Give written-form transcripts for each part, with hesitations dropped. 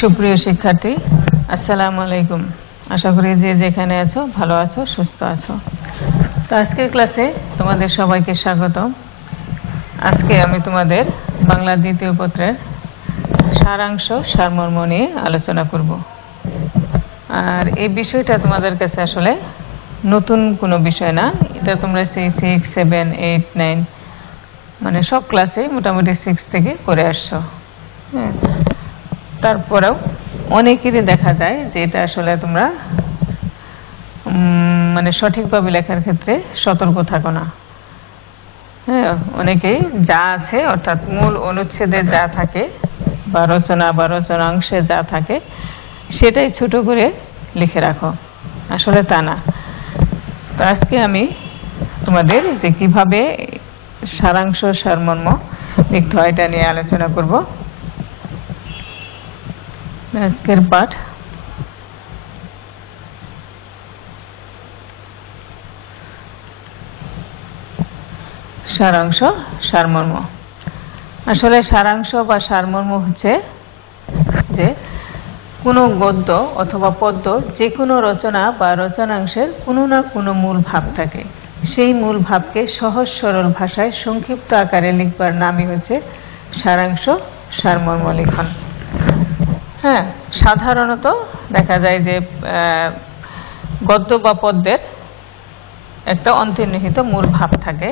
সুপ্রিয় শিক্ষার্থী, আসসালামু আলাইকুম। আশা করি যে যেখানে আছো ভালো আছো, সুস্থ আছো। তো আজকের ক্লাসে তোমাদের সবাইকে স্বাগত। আজকে আমি তোমাদের বাংলা দ্বিতীয় পত্রের সারাংশ সারমর্ম নিয়ে আলোচনা করব। আর এই বিষয়টা তোমাদের কাছে আসলে নতুন কোনো বিষয় না। এটা তোমরা 6, 7, 8, 9 মানে সব ক্লাসে মোটামুটি 6 থেকে করে আসছো। হ্যাঁ, তারপরেও অনেকেরই দেখা যায় যে এটা আসলে তোমরা মানে সঠিকভাবে লেখার ক্ষেত্রে সতর্ক থাকো না। হ্যাঁ, অনেকেই যা আছে অর্থাৎ মূল অনুচ্ছেদে যা থাকে বা রচনাংশে যা থাকে সেটাই ছোট করে লিখে রাখো, আসলে তা না। তো আজকে আমি তোমাদের যে কিভাবে সারাংশ সারমর্ম লিখতে হয় এটা নিয়ে আলোচনা করব। আজকের পাঠ সারাংশ সারমর্ম। আসলে সারাংশ বা সারমর্ম হচ্ছে যে কোনো গদ্য অথবা পদ্য যে কোনো রচনা বা রচনাংশের কোনো না কোনো মূল ভাব থাকে, সেই মূল ভাবকে সহজ সরল ভাষায় সংক্ষিপ্ত আকারে লিখবার নামই হচ্ছে সারাংশ সারমর্ম লিখন। হ্যাঁ, সাধারণত দেখা যায় যে গদ্য বা পদ্যের একটা অন্তর্নিহিত মূল ভাব থাকে,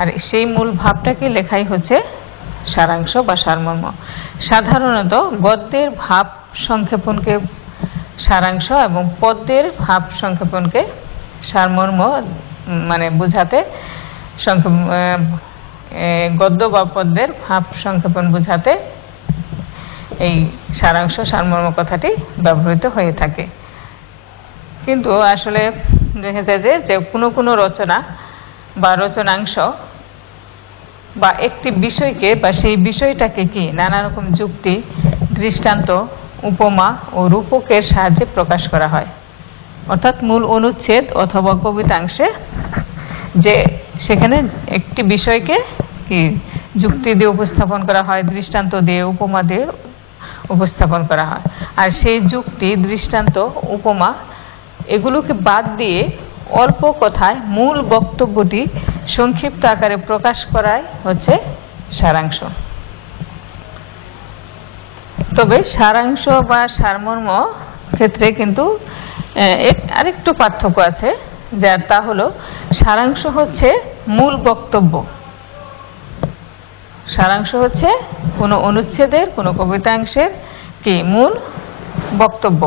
আর সেই মূল ভাবটাকে লেখাই হচ্ছে সারাংশ বা সারমর্ম। সাধারণত গদ্যের ভাব সংক্ষেপণকে সারাংশ এবং পদ্যের ভাব সংক্ষেপণকে সারমর্ম মানে বোঝাতে গদ্য বা পদ্যের ভাব সংক্ষেপণ বোঝাতে এই সারাংশ সারমর্ম কথাটি ব্যবহৃত হয়ে থাকে। কিন্তু আসলে দেখা যায় যে কোনো কোনো রচনা বা রচনাংশ বা একটি বিষয়কে বা সেই বিষয়টাকে কি নানা রকম যুক্তি, দৃষ্টান্ত, উপমা ও রূপকের সাহায্যে প্রকাশ করা হয়। অর্থাৎ মূল অনুচ্ছেদ অথবা কবিতাংশে যে সেখানে একটি বিষয়কে কি যুক্তি দিয়ে উপস্থাপন করা হয়, দৃষ্টান্ত দিয়ে, উপমা দিয়ে উপস্থাপন করা হয়। আর সেই যুক্তি, দৃষ্টান্ত, উপমা এগুলোকে বাদ দিয়ে অল্প কথায় মূল বক্তব্যটি সংক্ষিপ্ত আকারে প্রকাশ করাই হচ্ছে সারাংশ। তবে সারাংশ বা সারমর্ম ক্ষেত্রে কিন্তু আরেকটু পার্থক্য আছে, যার তা হলো সারাংশ হচ্ছে মূল বক্তব্য। সারাংশ হচ্ছে কোনো অনুচ্ছেদের, কোনো কবিতাংশের কি মূল বক্তব্য,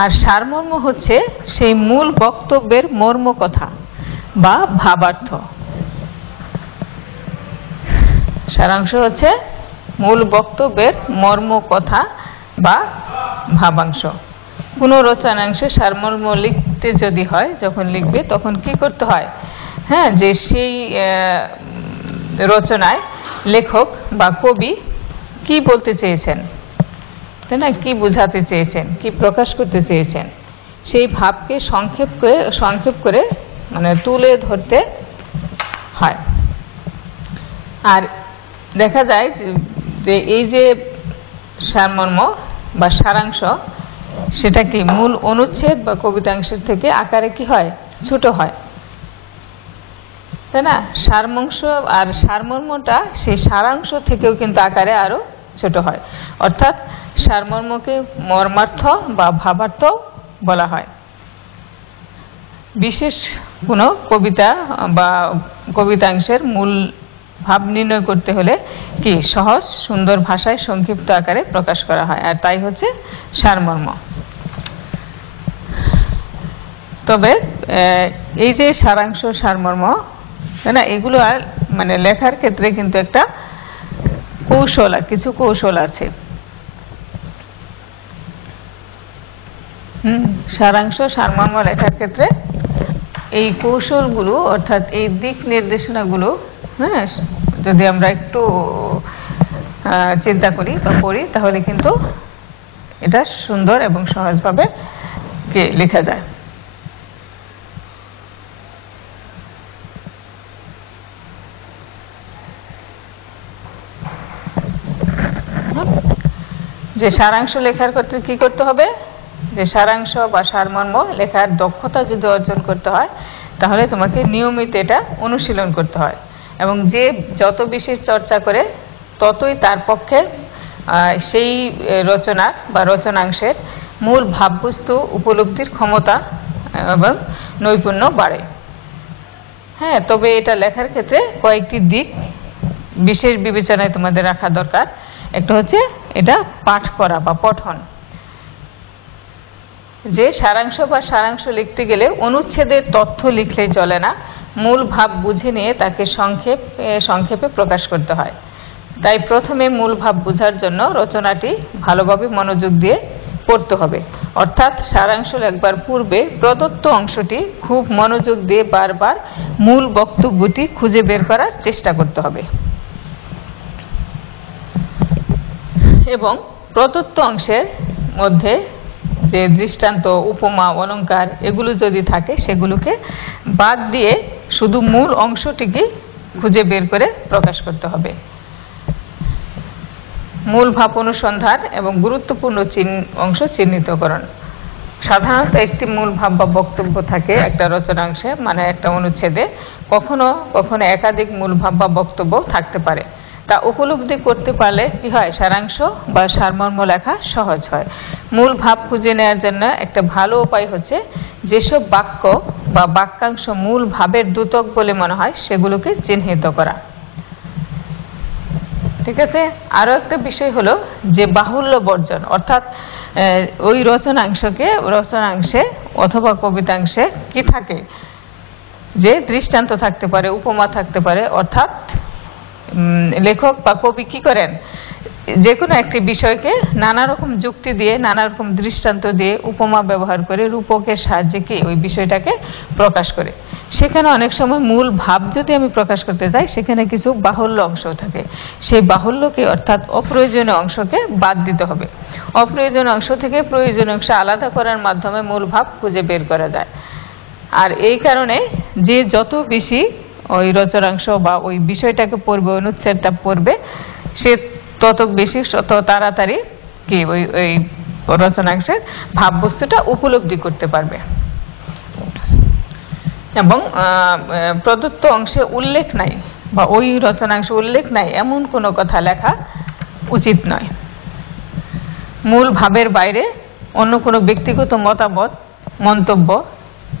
আর সারমর্ম হচ্ছে সেই মূল বক্তব্যের মর্ম কথা বা ভাবার্থ। সারাংশ হচ্ছে মূল বক্তব্যের মর্ম কথা বা ভাবাংশ। কোনো রচনাংশে সারমর্ম লিখতে যদি হয়, যখন লিখবে তখন কি করতে হয়? হ্যাঁ, যে সেই রচনায় লেখক বা কবি কি বলতে চেয়েছেন, তাই না, কি বোঝাতে চেয়েছেন, কি প্রকাশ করতে চেয়েছেন, সেই ভাবকে সংক্ষেপ করে মানে তুলে ধরতে হয়। আর দেখা যায় যে এই যে সারমর্ম বা সারাংশ, সেটা কি মূল অনুচ্ছেদ বা কবিতাংশের থেকে আকারে কি হয়, ছোট হয়, তাই না? আর সারমর্মটা সেই সারাংশ থেকেও কিন্তু আকারে আরো ছোট হয়। অর্থাৎ সারমর্মকে মর্মার্থ বা ভাবার্থ বলা হয়। বিশেষ কোনো কবিতা বা কবিতাংশের মূল ভাব নির্ণয় করতে হলে কি সহজ সুন্দর ভাষায় সংক্ষিপ্ত আকারে প্রকাশ করা হয়, আর তাই হচ্ছে সারমর্ম। তবে এই যে সারাংশ সারমর্ম, তাই না, এগুলো আর মানে লেখার ক্ষেত্রে কিন্তু একটা কিছু কৌশল আছে। সারাংশ সারমর্ম লেখার ক্ষেত্রে এই কৌশলগুলো অর্থাৎ এই দিক নির্দেশনাগুলো, হ্যাঁ, যদি আমরা একটু চিন্তা করি বা পড়ি তাহলে কিন্তু এটা সুন্দর এবং সহজভাবে লেখা যায়। যে সারাংশ লেখার ক্ষেত্রে কি করতে হবে, যে সারাংশ বা সারমর্ম লেখার দক্ষতা যদি অর্জন করতে হয় তাহলে তোমাকে নিয়মিত এটা অনুশীলন করতে হয়, এবং যে যত বেশি চর্চা করে ততই তার পক্ষে সেই রচনা বা রচনাংশের মূল ভাববস্তু উপলব্ধির ক্ষমতা এবং নৈপুণ্য বাড়ে। হ্যাঁ, তবে এটা লেখার ক্ষেত্রে কয়েকটি দিক বিশেষ বিবেচনায় তোমাদের রাখা দরকার। একটা হচ্ছে এটা পাঠ করা বা পঠন। যে সারাংশ বা সারাংশ লিখতে গেলে অনুচ্ছেদের তথ্য লিখলেই চলে না, মূল ভাব বুঝে নিয়ে তাকে সংক্ষেপে প্রকাশ করতে হয়। তাই প্রথমে মূল ভাব বোঝার জন্য রচনাটি ভালোভাবে মনোযোগ দিয়ে পড়তে হবে, অর্থাৎ সারাংশ লেখবার পূর্বে প্রদত্ত অংশটি খুব মনোযোগ দিয়ে বারবার মূল বক্তব্যটি খুঁজে বের করার চেষ্টা করতে হবে, এবং প্রদত্ত অংশের মধ্যে যে দৃষ্টান্ত, উপমা, অলংকার এগুলো যদি থাকে সেগুলোকে বাদ দিয়ে শুধু মূল অংশটিকে খুঁজে বের করে প্রকাশ করতে হবে। মূল ভাব অনুসন্ধান এবং গুরুত্বপূর্ণ অংশ চিহ্নিতকরণ। সাধারণত একটি মূল ভাব বা বক্তব্য থাকে একটা রচনাংশে, মানে একটা অনুচ্ছেদে। কখনো কখনো একাধিক মূল ভাব বা বক্তব্য থাকতে পারে। তা উপলব্ধি করতে পারলে কি হয়, সারাংশ বা সারমর্ম লেখা সহজ হয়। মূল ভাব খুঁজে নেওয়ার জন্য একটা ভালো উপায় হচ্ছে যেসব বাক্য বা বাক্যাংশ মূল ভাবের দ্যোতক বলে মনে হয় সেগুলোকে চিহ্নিত করা। ঠিক আছে। আরো একটা বিষয় হলো যে বাহুল্য বর্জন, অর্থাৎ ওই রচনাংশে অথবা কবিতাংশে কি থাকে, যে দৃষ্টান্ত থাকতে পারে, উপমা থাকতে পারে, অর্থাৎ লেখক বা কবি কি করেন, যে কোনো একটি বিষয়কে নানা রকম যুক্তি দিয়ে, নানা রকম দৃষ্টান্ত দিয়ে, উপমা ব্যবহার করে, রূপকের সাহায্যে কি ওই বিষয়টাকে প্রকাশ করে। সেখানে অনেক সময় মূল ভাব যদি আমি প্রকাশ করতে চাই সেখানে কিছু বাহুল্য অংশ থাকে, সেই বাহুল্যকে অর্থাৎ অপ্রয়োজনীয় অংশকে বাদ দিতে হবে। অপ্রয়োজনীয় অংশ থেকে প্রয়োজনীয় অংশ আলাদা করার মাধ্যমে মূল ভাব খুঁজে বের করা যায়। আর এই কারণে যে যত বেশি ওই রচনাংশ বা ওই বিষয়টাকে পড়বে, অনুচ্ছেদটা পড়বে, সে তত বেশি তত তাড়াতাড়ি কি ওই রচনাংশের ভাববস্তুটা উপলব্ধি করতে পারবে। এবং প্রদত্ত অংশে উল্লেখ নাই বা ওই রচনাংশে উল্লেখ নাই এমন কোনো কথা লেখা উচিত নয়। মূল ভাবের বাইরে অন্য কোনো ব্যক্তিগত মতামত, মন্তব্য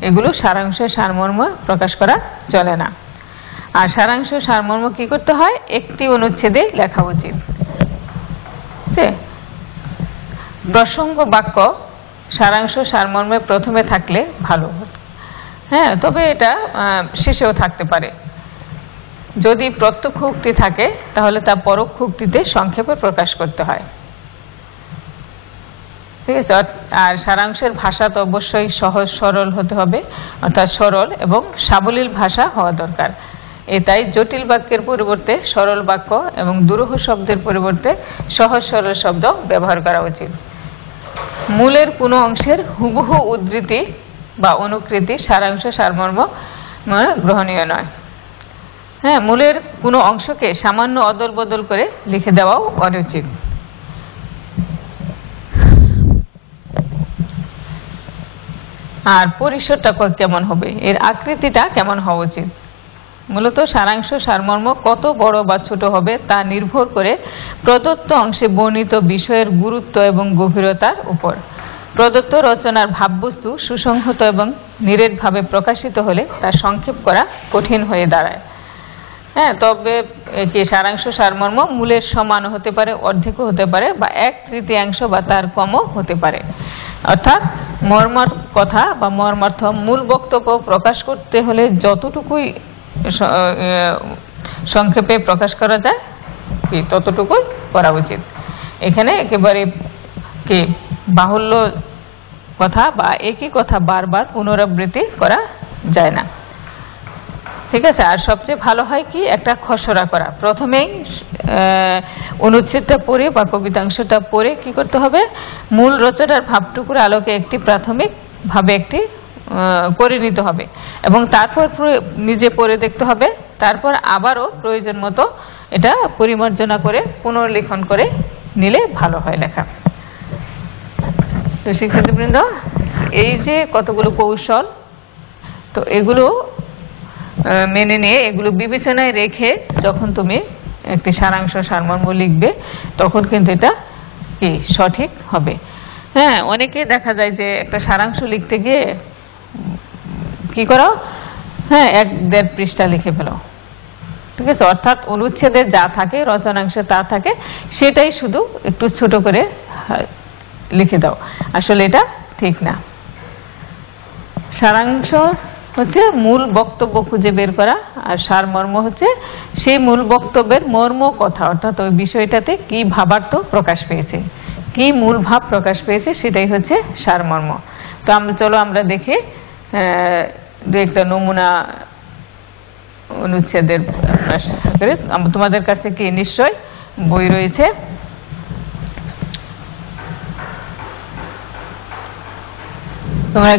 এগুলো সারাংশ সারমর্ম প্রকাশ করা চলে না। আর সারাংশ সারমর্ম কি করতে হয়, একটি অনুচ্ছেদে লেখা উচিত। প্রসঙ্গ বাক্য সারাংশ সারমর্মে প্রথমে থাকলে ভালো। হ্যাঁ, তবে এটা শেষেও থাকতে পারে। যদি প্রত্যক্ষ উক্তি থাকে তাহলে তা পরোক্ষ উক্তিতে সংক্ষেপে প্রকাশ করতে হয়। ঠিক আছে। আর সারাংশের ভাষা তো অবশ্যই সহজ সরল হতে হবে, অর্থাৎ সরল এবং সাবলীল ভাষা হওয়া দরকার। তাই জটিল বাক্যের পরিবর্তে সরল বাক্য এবং দুরূহ শব্দের পরিবর্তে সহজ সরল শব্দ ব্যবহার করা উচিত। মূলের কোনো অংশের হুবহু উদ্ধৃতি বা অনুকৃতি সারাংশ সারমর্ম গ্রহণীয় নয়। হ্যাঁ, মূলের কোনো অংশকে সামান্য অদল বদল করে লিখে দেওয়াও অনুচিত। আর পরিসরটা কেমন হবে, এর আকৃতিটা কেমন হওয়া উচিত। মূলত সারাংশ সারমর্ম কত বড় বা ছোট হবে তা নির্ভর করে প্রদত্ত অংশে বর্ণিত বিষয়ের গুরুত্ব এবং গভীরতার উপর। প্রদত্ত রচনার ভাববস্তু সুসংহত এবং নিরেটভাবে প্রকাশিত হলে তা সংক্ষেপ করা কঠিন হয়ে দাঁড়ায়। হ্যাঁ, তবে কি সারাংশ সারমর্ম মূলের সমান হতে পারে, অর্ধেকও হতে পারে, বা 1/3 বা তার কমও হতে পারে। অর্থাৎ মর্মর কথা বা মর্মার্থ মূল বক্তব্য প্রকাশ করতে হলে যতটুকুই সংক্ষেপে প্রকাশ করা যায় কি ততটুকুই করা উচিত। এখানে একেবারে কি বাহুল্য কথা বা একই কথা বারবার পুনরাবৃত্তি করা যায় না। ঠিক আছে। আর সবচেয়ে ভালো হয় কি একটা খসড়া করা। প্রথমেই অনুচ্ছেদটা পড়ে বা কবিতাংশটা পড়ে কি করতে হবে, মূল রচনার ভাবটুকুর আলোকে একটি প্রাথমিক ভাবে একটি করে নিতে হবে, এবং তারপর নিজে পড়ে দেখতে হবে। তারপর আবারও প্রয়োজন মতো এটা পরিমার্জনা করে পুনর্লিখন করে নিলে ভালো হয় লেখা। তো শিক্ষার্থীবৃন্দ, এই যে কতগুলো কৌশল, তো এগুলো মেনে নিয়ে, এগুলো বিবেচনায় রেখে যখন তুমি একটি সারাংশ সারমর্ম লিখবে, তখন কিন্তু এটা কি সঠিক হবে। হ্যাঁ, অনেকে দেখা যায় যে একটা সারাংশ লিখতে গিয়ে কি করো, হ্যাঁ 1-1.5 পৃষ্ঠা লিখে ফেলো, ঠিক আছে। অর্থাৎ অনুচ্ছেদে যা থাকে, রচনাংশে তা থাকে, সেটাই শুধু একটু ছোট করে লিখে দাও। আসলে এটা ঠিক না। সারাংশ হচ্ছে মূল বক্তব্য খুঁজে বের করা, আর সারমর্ম হচ্ছে সেই মূল বক্তব্যের মর্ম কথা, অর্থাৎ ওই বিষয়টাতে কি ভাবার্থ প্রকাশ পেয়েছে, কি মূল ভাব প্রকাশ পেয়েছে, সেটাই হচ্ছে সারমর্ম। তো চলো আমরা দেখি দু একটা নমুনা অনুচ্ছেদের। তোমাদের কাছে কি নিশ্চয় বই রয়েছে? তোমরা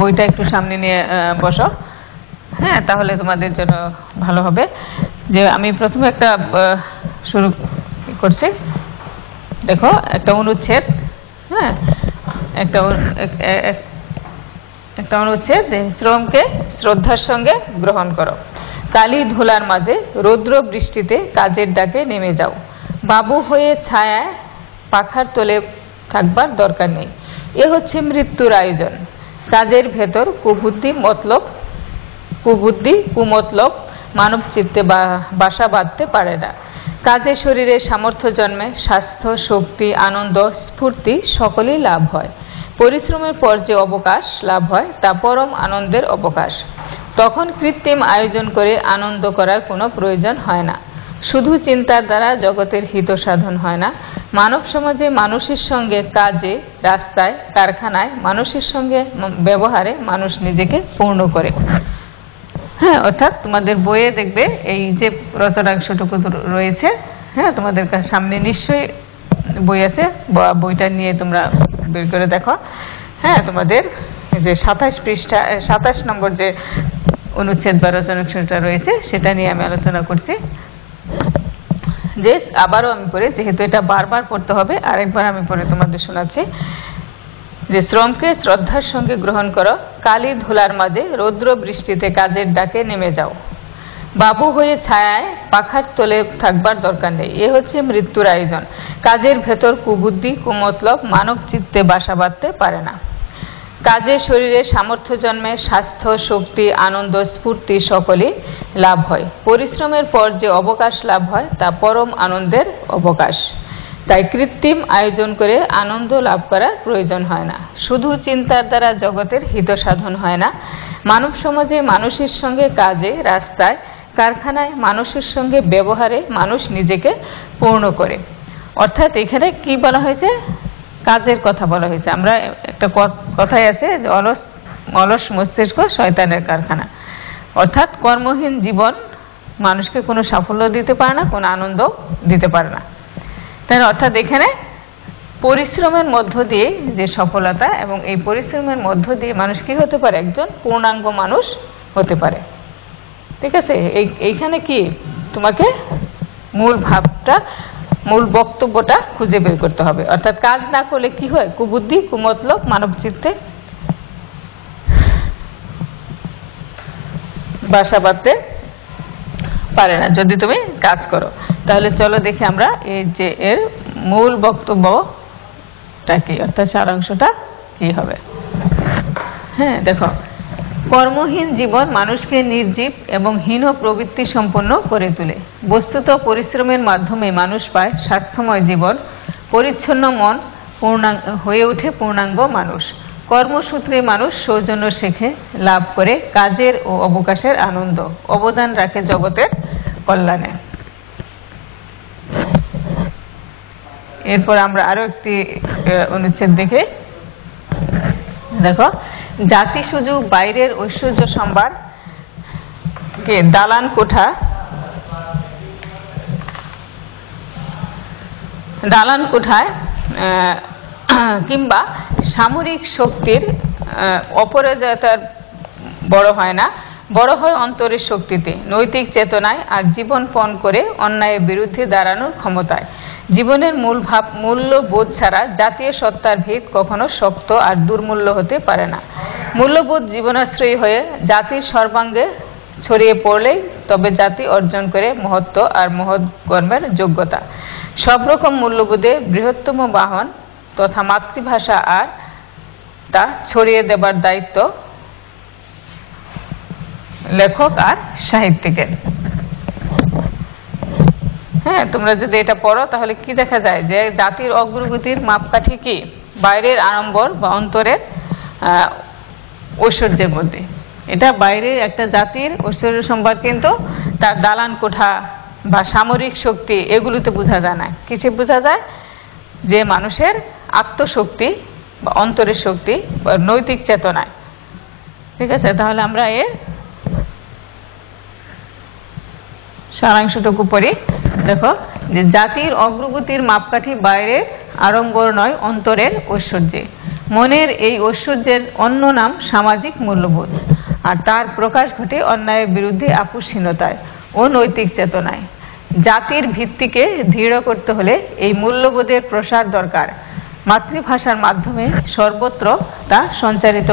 বইটা একটু সামনে নিয়ে বসো, হ্যাঁ, তাহলে তোমাদের জন্য ভালো হবে। যে আমি প্রথমে একটা শুরু করছি। দেখো, একটা অনুচ্ছেদ, হ্যাঁ, একটা অনুচ্ছেদ যে শ্রমকে শ্রদ্ধার সঙ্গে গ্রহণ করো, কালি ধুলার মাঝে রৌদ্র বৃষ্টিতে কাজের ডাকে নেমে যাও, বাবু হয়ে ছায়ায় পাখার তলে থাকবার দরকার নেই, এ হচ্ছে মৃত্যুর আয়োজন। কাজের ভেতর কুবুদ্ধি কুমতলব মানব চিত্তে বাসা বাঁধতে পারে না। কাজে শরীরে সামর্থ্য জন্মে, স্বাস্থ্য, শক্তি, আনন্দ, স্ফূর্তি সকলেই লাভ হয়। পরিশ্রমের পর যে অবকাশ লাভ হয় তা পরম আনন্দের অবকাশ। তখন কৃত্রিম আয়োজন করে আনন্দ করার কোনো প্রয়োজন হয় না। শুধু চিন্তার দ্বারা জগতের হিত সাধন হয় না। মানব সমাজে মানুষের সঙ্গে কাজে, রাস্তায়, কারখানায় মানুষের সঙ্গে ব্যবহারে মানুষ নিজেকে পূর্ণ করে। হ্যাঁ, অর্থাৎ তোমাদের বইয়ে দেখবে এই যে রচনাংশটুকু রয়েছে, হ্যাঁ, তোমাদের সামনে নিশ্চয়ই বই আছে, বইটা নিয়ে তোমরা বের করে দেখো। হ্যাঁ, তোমাদের যে 27 নম্বর যে অনুচ্ছেদ বা রচনাংশটা রয়েছে, সেটা নিয়ে আমি আলোচনা করছি। যে আবারও আমি পড়ে, যেহেতু এটা বারবার পড়তে হবে, আরেকবার আমি পড়ে তোমাদের শোনাচ্ছি। যে শ্রমকে শ্রদ্ধার সঙ্গে গ্রহণ করো, কালি ধুলার মাঝে রৌদ্র বৃষ্টিতে কাজের ডাকে নেমে যাও, বাবু হয়ে ছায়ায় পাখার তলে থাকবার দরকার নেই, এ হচ্ছে মৃত্যুর আয়োজন। কাজের ভেতর কুবুদ্ধি কুমতলব মানব চিত্তে বাসা বাঁধতে পারে না। কাজে শরীরে সামর্থ্য জন্মে, স্বাস্থ্য, শক্তি, আনন্দ, স্ফূর্তি সকলেই লাভ হয়। পরিশ্রমের পর যে অবকাশ লাভ হয় তা পরম আনন্দের অবকাশ। তাই কৃত্রিম আয়োজন করে আনন্দ লাভ করার প্রয়োজন হয় না। শুধু চিন্তার দ্বারা জগতের হিত সাধন হয় না। মানব সমাজে মানুষের সঙ্গে কাজে, রাস্তায়, কারখানায় মানুষের সঙ্গে ব্যবহারে মানুষ নিজেকে পূর্ণ করে। অর্থাৎ এখানে কি বলা হয়েছে? কাজের কথা বলা হয়েছে। আমরা একটা কথাই আছে যে অলস মস্তিষ্ক শয়তানের কারখানা। অর্থাৎ কর্মহীন জীবন মানুষকে কোনো সাফল্য দিতে পারে না, কোনো আনন্দ দিতে পারে না। তাই অর্থাৎ এখানে পরিশ্রমের মধ্য দিয়ে যে সফলতা, এবং এই পরিশ্রমের মধ্য দিয়ে মানুষ কি হতে পারে? একজন পূর্ণাঙ্গ মানুষ হতে পারে। ঠিক আছে, এইখানে কি তোমাকে মূল ভাবটা, মূল বক্তব্যটা খুঁজে বের করতে হবে। অর্থাৎ কাজ না করলে কি হয়? কুবুদ্ধি কুমতলব মানব চিত্তে বাসা বাঁধতে পারে না যদি তুমি কাজ করো। তাহলে চলো দেখি আমরা এই যে এর মূল বক্তব্যটা কি, অর্থাৎ সারাংশটা কি হবে। হ্যাঁ, দেখো, কর্মহীন জীবন মানুষকে নির্জীব এবং হীন প্রবৃত্তি সম্পন্ন করে তোলে। বস্তুত পরিশ্রমের মাধ্যমে মানুষ পায় স্বাস্থ্যময় জীবন, পরিচ্ছন্ন মন, হয়ে ওঠে পূর্ণাঙ্গ মানুষ। কর্মসূত্রে মানুষ সৌজন্য শেখে, লাভ করে কাজের ও অবকাশের আনন্দ, অবদান রাখে জগতের কল্যাণে। এরপর আমরা আরো একটি অনুচ্ছেদ দেখে দেখো, জাতি সুযোগ বাইরের ঐশ্বর্য সম্ভার কে দালান কোঠায় কিংবা সামরিক শক্তির অপরাজয়তার বড় হয় না, বড় হয় অন্তরের শক্তিতে, নৈতিক চেতনায় আর জীবন পণ করে অন্যায়ের বিরুদ্ধে দাঁড়ানোর ক্ষমতায়। জীবনের মূল্যবোধ ছাড়া জাতীয় সত্তার ভিত কখনো শক্ত আর দুর্মূল্য হতে পারে না। মূল্যবোধ জীবনাশ্রয়ী হয়ে জাতির সর্বাঙ্গে ছড়িয়ে পড়লেই তবে জাতি অর্জন করে মহত্ব আর মহৎ কর্মের যোগ্যতা। সব রকম মূল্যবোধে বৃহত্তম বাহন তথা মাতৃভাষা আর তা ছড়িয়ে দেবার দায়িত্ব লেখক আর সাহিত্যিকের। হ্যাঁ, তোমরা যদি এটা পড়ো তাহলে কি দেখা যায় যে জাতির অগ্রগতির মাপকাঠি কি? বাইরের আড়ম্বর বা অন্তরের ঐশ্বর্যের মধ্যে। এটা বাইরের একটা জাতির ঐশ্বর্য সম্ভার কিন্তু তার দালান কোঠা বা সামরিক শক্তি এগুলোতে বোঝা যায় না। কিসে বোঝা যায়? যে মানুষের আত্মশক্তি বা অন্তরের শক্তি বা নৈতিক চেতনায়। ঠিক আছে, তাহলে আমরা এর সারাংশটুকু পড়ি। দেখো যে জাতির অগ্রগতির মাপকাঠি বাইরের আড়ম্বর নয়, অন্তরের ঐশ্বর্যে। মনের এই ঐশ্বর্যের অন্য নাম সামাজিক মূল্যবোধ, আর তার প্রকাশ ঘটে অন্যায়ের বিরুদ্ধে আপোষহীনতায় ও নৈতিক চেতনায়। জাতির ভিত্তিকে দৃঢ় করতে হলে এই মূল্যবোধের প্রসার দরকার। মাতৃভাষার মাধ্যমে সর্বত্র তা সঞ্চারিত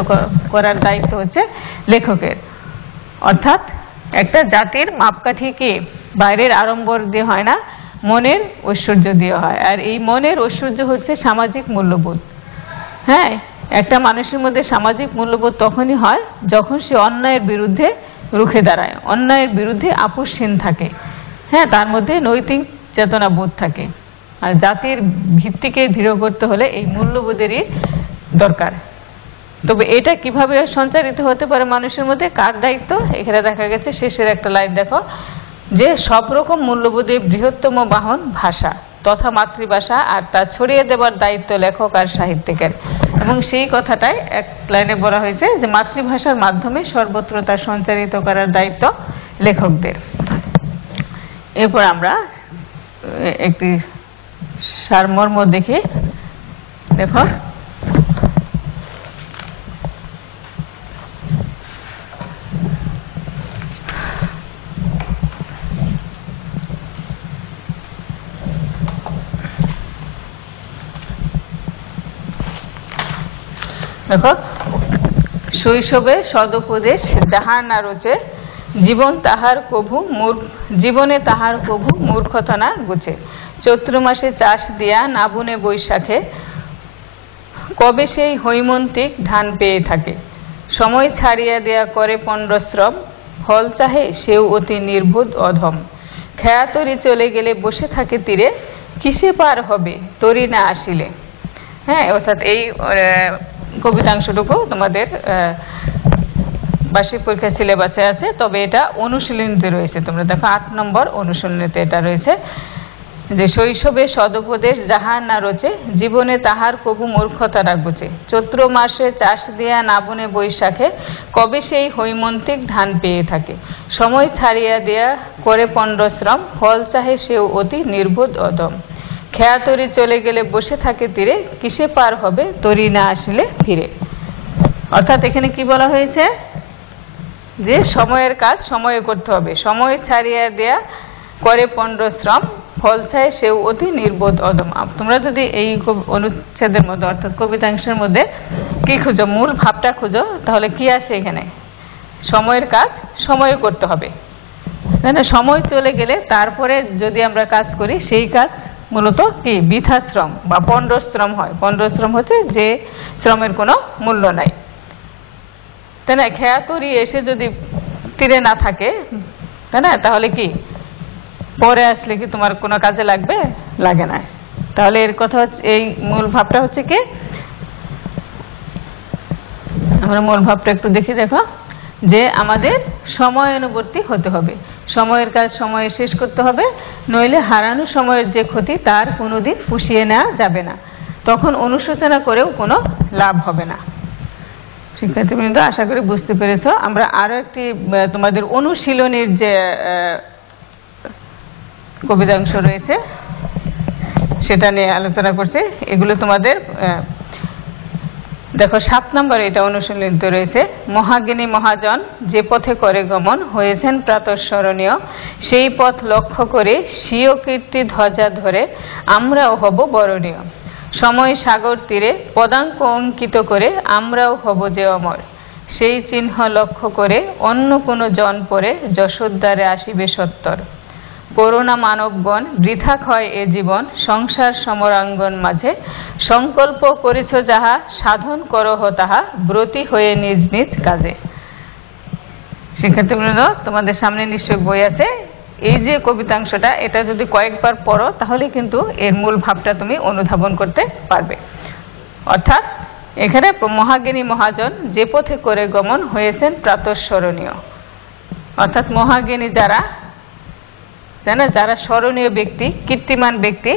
করার দায়িত্ব হচ্ছে লেখকের। অর্থাৎ একটা জাতির মাপকাঠি কি? বাইরের আড়ম্বর দিয়ে হয় না, মনের ঐশ্বর্য দিয়ে হয়। আর এই মনের ঐশ্বর্য হচ্ছে সামাজিক মূল্যবোধ। হ্যাঁ, একটা মানুষের মধ্যে সামাজিক মূল্যবোধ তখনই হয় যখন সে অন্যায়ের বিরুদ্ধে রুখে দাঁড়ায়, অন্যায়ের বিরুদ্ধে আপোষহীন থাকে। হ্যাঁ, তার মধ্যে নৈতিক চেতনা বোধ থাকে। আর জাতির ভিত্তিকে দৃঢ় করতে হলে এই মূল্যবোধেরই দরকার। তবে এটা কিভাবে সঞ্চারিত হতে পারে মানুষের মধ্যে? কার দায়িত্ব? এখানে দেখা গেছে শেষের একটা লাইন দেখো, যে সব রকম মূল্যবোধের বৃহত্তম বাহন ভাষা তথা মাতৃভাষা, আর তা ছড়িয়ে দেবার দায়িত্ব লেখক আর সাহিত্যিকের। এবং সেই কথাটাই এক লাইনে বলা হয়েছে যে মাতৃভাষার মাধ্যমে সর্বত্র তা সঞ্চারিত করার দায়িত্ব লেখকদের। এরপর আমরা একটি সারমর্ম দেখি। দেখো, দেখো, শৈশবে সদুপদেশ যাহার না রোচে, জীবনে তাহার কভু মূর্খতা না গুছে। চৈত্র মাসে চাষ দিয়া না বুনে বৈশাখে, কবে সেই হৈমন্তিক ধান পেয়ে থাকে। সময় ছাড়িয়া দেয়া করে পণ্ডশ্রম, ফল চাহে সেও অতি নির্বোধ অধম। খেয়া তরি চলে গেলে বসে থাকে তীরে, কিসে পার হবে তরি না আসিলে। হ্যাঁ, অর্থাৎ এই কবিতাংশটুকু তোমাদের বার্ষিক পরীক্ষা সিলেবাসে আছে, তবে এটা অনুশীলনীতে রয়েছে। তোমরা দেখো 8 নম্বর অনুশীলনীতে এটা রয়েছে যে শৈশবে সদুপদেশ যাহার না রোচে, জীবনে তাহার কভু মূর্খতা না গুছে। চৈত্র মাসে চাষ দিয়া না বুনে বৈশাখে, কবে সেই হৈমন্তিক ধান পেয়ে থাকে। সময় ছাড়িয়া দেয়া করে পণ্ডশ্রম, ফল চাহে সেও অতি নির্বোধ অধম। খেয়া তরি চলে গেলে বসে থাকে তীরে, কিসে পার হবে তরি না আসিলে ফিরে। অর্থাৎ এখানে কি বলা হয়েছে? যে সময়ের কাজ সময়ে করতে হবে, সময় ছাড়িয়া দেয়া করে পণ্ডশ্রম, ফল চায় সেও অতি নির্বোধ অধম। তোমরা যদি এই অনুচ্ছেদের মধ্যে অর্থাৎ কবিতাংশের মধ্যে কি খুঁজো, মূল ভাবটা খুঁজো, তাহলে কি আসে এখানে? সময়ের কাজ সময়ে করতে হবে। তাই না? সময় চলে গেলে তারপরে যদি আমরা কাজ করি, সেই কাজ মূলত কি? বৃথাশ্রম বা পণ্ডশ্রম হয়। পণ্ডশ্রম হচ্ছে যে শ্রমের কোনো মূল্য নাই। তাই না? খেয়া তরি এসে যদি তীরে না থাকে, তাই না, তাহলে কি পরে আসলে কি তোমার কোনো কাজে লাগবে? লাগে না। তাহলে এর কথা হচ্ছে, এই মূল ভাবটা হচ্ছে কি? আমরা মূল ভাবটা একটু দেখি। দেখো, যে আমাদের সময়ানুবর্তী হতে হবে, সময়ের কাজ সময়ে শেষ করতে হবে, নইলে হারানো সময়ের যে ক্ষতি তার কোনোদিন পুষিয়ে নেওয়া যাবে না। তখন অনুশোচনা করেও কোনো লাভ হবে না। শিক্ষার্থীবৃন্দ, আশা করি বুঝতে পেরেছ। আমরা আরো একটি তোমাদের অনুশীলনীর যে কবিতাংশ রয়েছে সেটা নিয়ে আলোচনা করছি। এগুলো তোমাদের দেখো 7 নম্বরে এটা অনুশীলিত রয়েছে, মহাজ্ঞানী মহাজন যে পথে করে গমন হয়েছেন প্রাতঃস্মরণীয়, সেই পথ লক্ষ্য করে স্বীয় কীর্তি ধ্বজা ধরে আমরাও হব বরণীয়। সময় সাগর তীরে পদাঙ্ক অঙ্কিত করে আমরাও হব যে অমর, সেই চিহ্ন লক্ষ্য করে অন্য কোনো জন পরে যশোদ্বারে আসিবে সত্তর। করোনা মানবগণ বৃথা ক্ষয় এ জীবন, সংসার সমরাঙ্গন মাঝে সংকল্প করেছ যাহা, সাধন করহ তাহা ব্রতী হয়ে নিজ নিজ কাজে। শিক্ষার্থীবৃন্দ, তোমাদের সামনে নিশ্চয় বই আছে, এই যে কবিতাংশটা এটা যদি কয়েকবার পড়ো তাহলে কিন্তু এর মূল ভাবটা তুমি অনুধাবন করতে পারবে। অর্থাৎ এখানে মহাজ্ঞানী মহাজন যে পথে করে গমন হয়েছেন প্রাতঃস্মরণীয়, অর্থাৎ মহাজ্ঞানী যারা যারা স্মরণীয় ব্যক্তি, কীর্তিমান ব্যক্তি,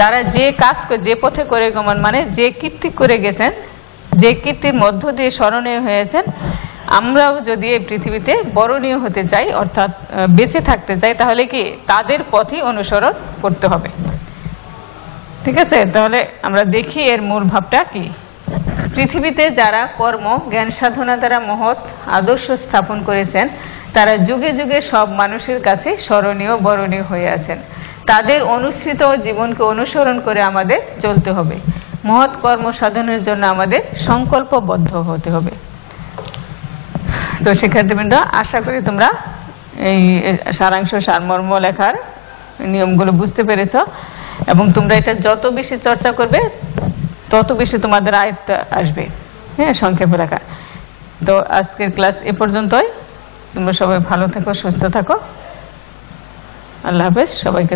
তারা যে কাজ যে পথে করে গমন মানে যে কীর্তি করে গেছেন, যে কীর্তির মধ্য দিয়ে স্মরণীয় হয়েছেন, আমরাও যদি এই পৃথিবীতে বরণীয় হতে চাই অর্থাৎ বেঁচে থাকতে চাই তাহলে কি তাদের পথই অনুসরণ করতে হবে। ঠিক আছে, তাহলে আমরা দেখি এর মূল ভাবটা কি। পৃথিবীতে যারা কর্ম জ্ঞান সাধনা দ্বারা মহৎ আদর্শ স্থাপন করেছেন তারা যুগে যুগে সব মানুষের কাছে স্মরণীয় বরণীয় হয়ে আছেন। তাদের অনুসৃত জীবনকে অনুসরণ করে আমাদের চলতে হবে। মহৎ কর্ম সাধনের জন্য আমাদের সংকল্পবদ্ধ হতে হবে। তো শিক্ষার্থীবৃন্দ, আশা করি তোমরা এই সারাংশ সারমর্ম লেখার নিয়মগুলো বুঝতে পেরেছ এবং তোমরা এটা যত বেশি চর্চা করবে তত বেশি তোমাদের আয়ত্ত আসবে। হ্যাঁ, সংক্ষেপে লেখা। তো আজকের ক্লাস এ পর্যন্তই। তোমরা সবাই ভালো থাকো, সুস্থ থাকো। আল্লাহ হাফেজ, সবাইকে।